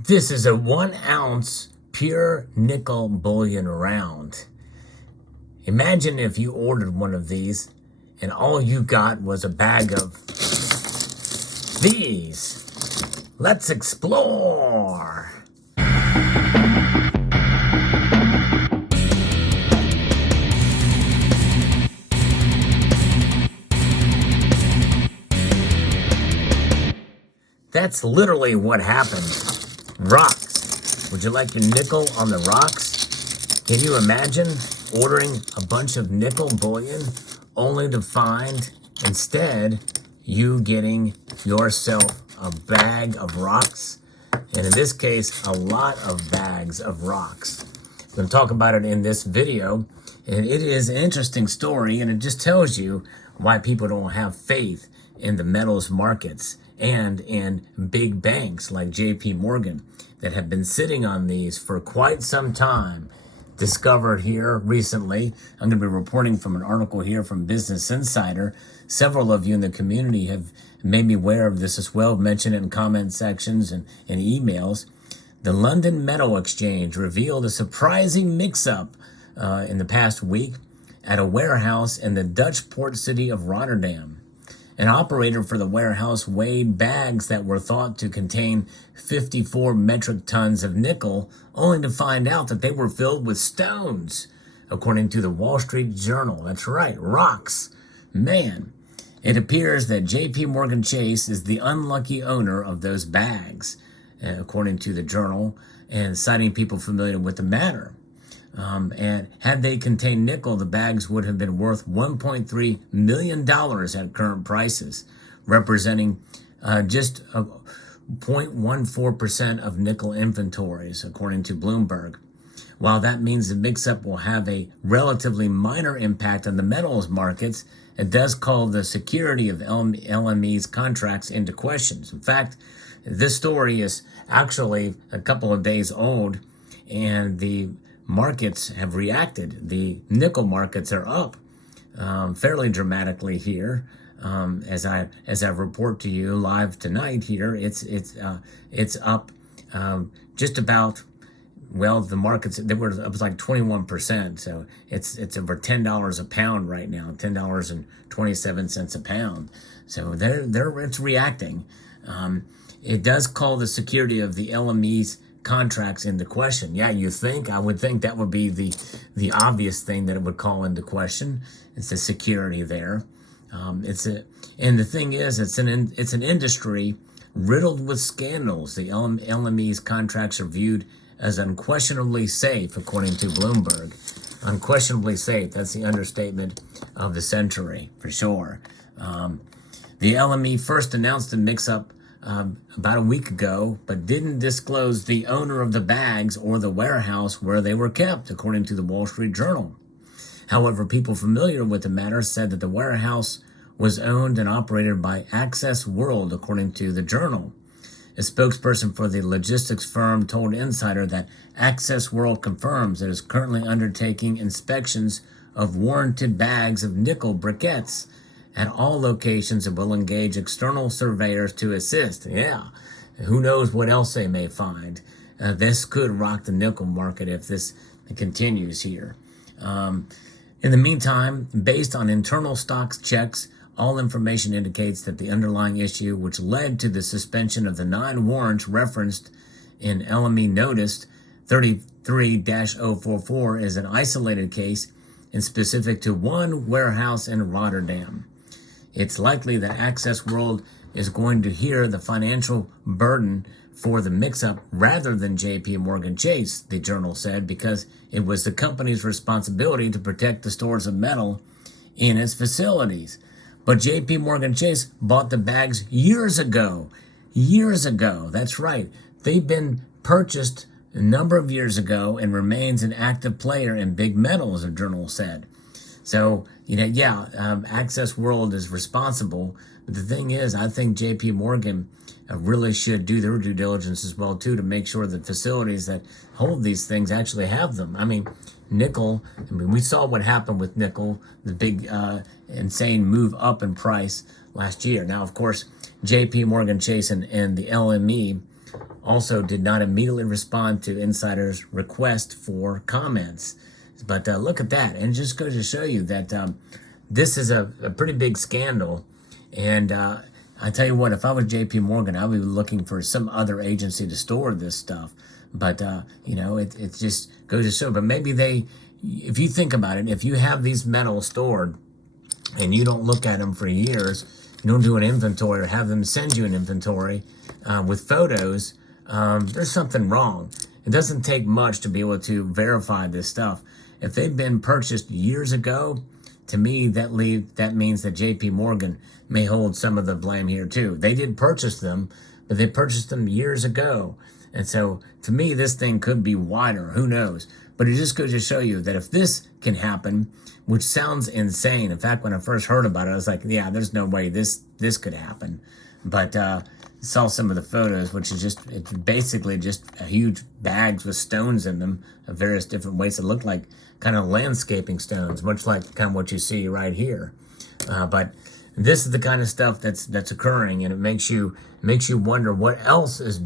This is a 1 ounce pure nickel bullion round. Imagine if you ordered one of these and all you got was a bag of these. Let's explore. That's literally what happened. Rocks. Would you like your nickel on the rocks? Can you imagine ordering a bunch of nickel bullion only to find instead you getting yourself a bag of rocks? And in this case, a lot of bags of rocks. I'm going to talk about it in this video. And it is an interesting story, and it just tells you why people don't have faith in the metals markets and in big banks like JP Morgan that have been sitting on these for quite some time. Discovered here recently, I'm going to be reporting from an article here from Business Insider. Several of you in the community have made me aware of this as well, mentioned it in comment sections and emails. The London Metal Exchange revealed a surprising mix-up in the past week at a warehouse in the Dutch port city of Rotterdam. An operator for the warehouse weighed bags that were thought to contain 54 metric tons of nickel, only to find out that they were filled with stones, according to the Wall Street Journal. That's right, rocks. Man, it appears that JP Morgan Chase is the unlucky owner of those bags, according to the journal, and citing people familiar with the matter. And had they contained nickel, the bags would have been worth $1.3 million at current prices, representing just 0.14% of nickel inventories, according to Bloomberg. While that means the mix-up will have a relatively minor impact on the metals markets, it does call the security of LME's contracts into question. In fact, this story is actually a couple of days old, and the markets have reacted. The nickel markets are up fairly dramatically here. As I report to you live tonight here, it's up just about, well, the markets, it was like 21%. So it's over $10 a pound right now, $10.27 a pound. So it's reacting. It does call the security of the LME's contracts into question. Yeah, I would think that would be the obvious thing that it would call into question. It's the security there. And the thing is, it's an industry riddled with scandals. The LME's contracts are viewed as unquestionably safe, according to Bloomberg. Unquestionably safe. That's the understatement of the century, for sure. The LME first announced the mix-up about a week ago, but didn't disclose the owner of the bags or the warehouse where they were kept, according to the Wall Street Journal. However, people familiar with the matter said that the warehouse was owned and operated by Access World, according to the journal. A spokesperson for the logistics firm told Insider that Access World confirms it is currently undertaking inspections of warranted bags of nickel briquettes at all locations and will engage external surveyors to assist. Yeah, who knows what else they may find. This could rock the nickel market if this continues here. In the meantime, based on internal stocks checks, all information indicates that the underlying issue, which led to the suspension of the 9 warrants referenced in LME Notice 33-044, is an isolated case and specific to one warehouse in Rotterdam. It's likely that Access World is going to hear the financial burden for the mix-up rather than JP Morgan Chase, the journal said, because it was the company's responsibility to protect the stores of metal in its facilities. But JP Morgan Chase bought the bags years ago. Years ago, that's right. They've been purchased a number of years ago and remains an active player in big metals, the journal said. So, Access World is responsible. But the thing is, I think JP Morgan really should do their due diligence as well, too, to make sure that facilities that hold these things actually have them. I mean, nickel, we saw what happened with nickel, the big insane move up in price last year. Now, of course, JP Morgan Chase and the LME also did not immediately respond to insiders' request for comments. But look at that, and it just goes to show you that this is a pretty big scandal. And I tell you what, if I was J.P. Morgan, I would be looking for some other agency to store this stuff. But it just goes to show. But maybe if you think about it, if you have these metals stored and you don't look at them for years, you don't do an inventory or have them send you an inventory with photos, there's something wrong. It doesn't take much to be able to verify this stuff. If they've been purchased years ago, to me, that means that J.P. Morgan may hold some of the blame here too. They did purchase them, but they purchased them years ago. And so, to me, this thing could be wider. Who knows? But it just goes to show you that if this can happen, which sounds insane. In fact, when I first heard about it, I was like, yeah, there's no way this could happen. But saw some of the photos, which is it's basically just a huge bags with stones in them of various different weights. It looked like kind of landscaping stones, much like kind of what you see right here. But this is the kind of stuff that's occurring, and it makes you wonder what else is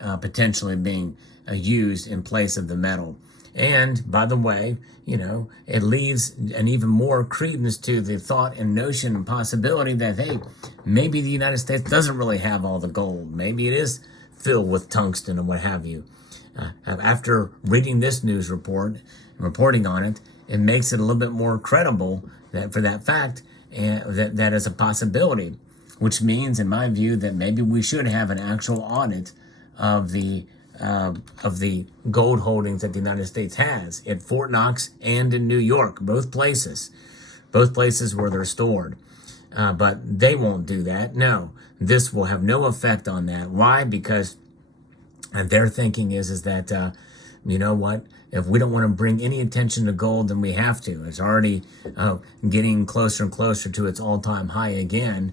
potentially being used in place of the metal. And by the way, it leaves an even more credence to the thought and notion and possibility that, hey, maybe the United States doesn't really have all the gold. Maybe it is filled with tungsten and what have you. After reading this news report and reporting on it, it makes it a little bit more credible for that fact, and that is a possibility, which means, in my view, that maybe we should have an actual audit of the gold holdings that the United States has at Fort Knox and in New York, both places where they're stored. But they won't do that. No, this will have no effect on that. Why? Because their thinking is that, you know what? If we don't want to bring any attention to gold, then we have to. It's already getting closer and closer to its all-time high again.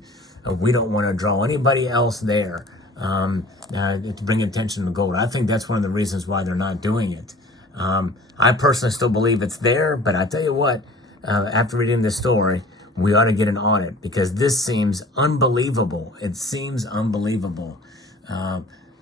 We don't want to draw anybody else there to bring attention to gold. I think that's one of the reasons why they're not doing it. I personally still believe it's there, but I tell you what, after reading this story, we ought to get an audit, because this seems unbelievable. It seems unbelievable.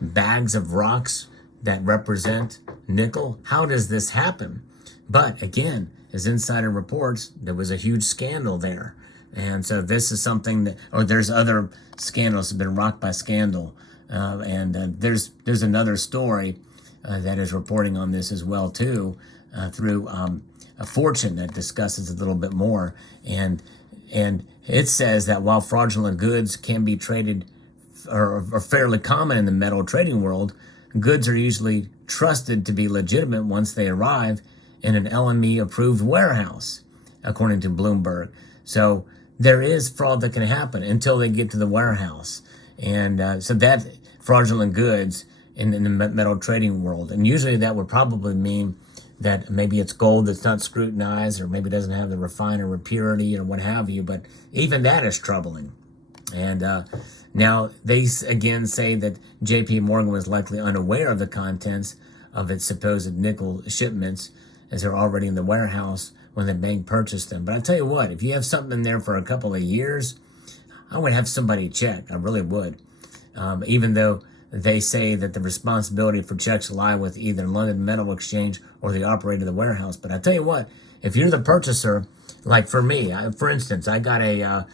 Bags of rocks that represent nickel. How does this happen? But again, as insider reports, there was a huge scandal there. And so this is something there's other scandals that have been rocked by scandal. There's another story that is reporting on this as well too, through a Fortune that discusses a little bit more. And it says that while fraudulent goods can be traded or are fairly common in the metal trading world, goods are usually trusted to be legitimate once they arrive in an LME approved warehouse, according to Bloomberg. So there is fraud that can happen until they get to the warehouse. And so that fraudulent goods in the metal trading world. And usually that would probably mean that maybe it's gold that's not scrutinized, or maybe doesn't have the refiner or purity or what have you. But even that is troubling. And now they again say that J.P. Morgan was likely unaware of the contents of its supposed nickel shipments, as they're already in the warehouse when the bank purchased them. But I tell you what, if you have something in there for a couple of years, I would have somebody check. I really would. Even though they say that the responsibility for checks lie with either London Metal Exchange or the operator of the warehouse. But I tell you what, if you're the purchaser, like for me, for instance, I got a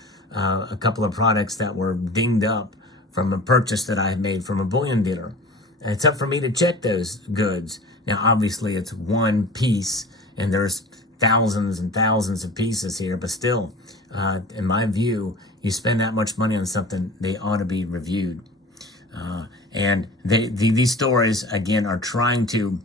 couple of products that were dinged up from a purchase that I had made from a bullion dealer. And it's up for me to check those goods. Now, obviously, it's one piece, and there's thousands and thousands of pieces here, but still, in my view, you spend that much money on something, they ought to be reviewed. And these stories, again, are trying to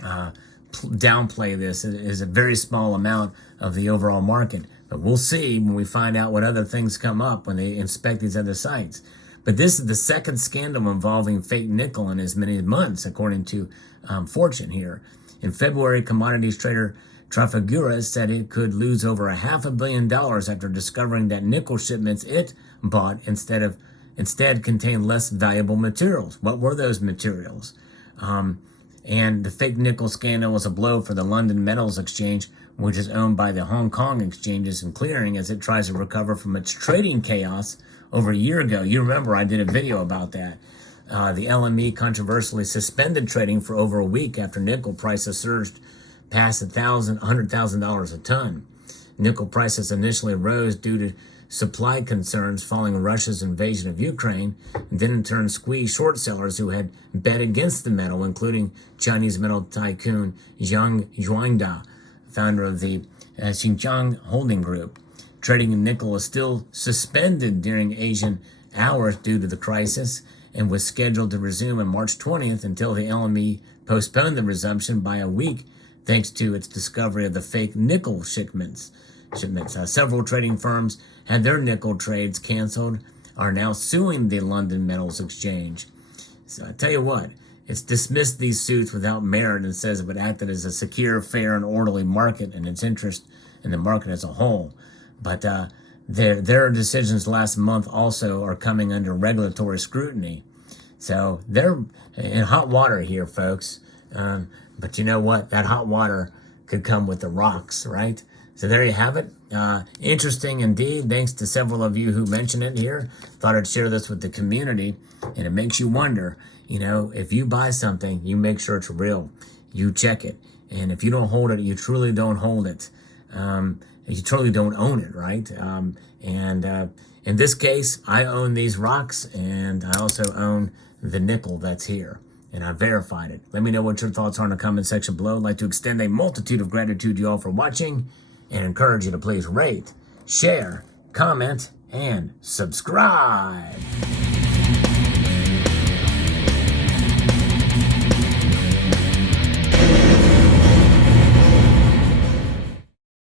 downplay this. It is a very small amount of the overall market. But we'll see when we find out what other things come up when they inspect these other sites. But this is the second scandal involving fake nickel in as many months, according to Fortune here. In February, commodities trader Trafigura said it could lose over $500 million after discovering that nickel shipments it bought instead contained less valuable materials. What were those materials? And the fake nickel scandal was a blow for the London Metals Exchange, which is owned by the Hong Kong Exchanges and Clearing, as it tries to recover from its trading chaos over a year ago. You remember I did a video about that. The LME controversially suspended trading for over a week after nickel prices surged past $100,000 a ton. Nickel prices initially rose due to supply concerns following Russia's invasion of Ukraine, and then in turn squeezed short sellers who had bet against the metal, including Chinese metal tycoon Zhang Yuanda, founder of the Xinjiang Holding Group. Trading in nickel is still suspended during Asian hours due to the crisis and was scheduled to resume on March 20th until the LME postponed the resumption by a week thanks to its discovery of the fake nickel shipments. Several trading firms had their nickel trades canceled, are now suing the London Metals Exchange. So I tell you what, it's dismissed these suits without merit and says it would act as a secure, fair, and orderly market in its interest in the market as a whole. But their decisions last month also are coming under regulatory scrutiny. So they're in hot water here, folks. But you know what? That hot water could come with the rocks, right? So there you have it. Interesting indeed. Thanks to several of you who mentioned it here. Thought I'd share this with the community. And it makes you wonder, if you buy something, you make sure it's real. You check it. And if you don't hold it, you truly don't hold it. You truly don't own it, right? And in this case, I own these rocks, and I also own the nickel that's here. And I verified it. Let me know what your thoughts are in the comment section below. I'd like to extend a multitude of gratitude to you all for watching and encourage you to please rate, share, comment, and subscribe.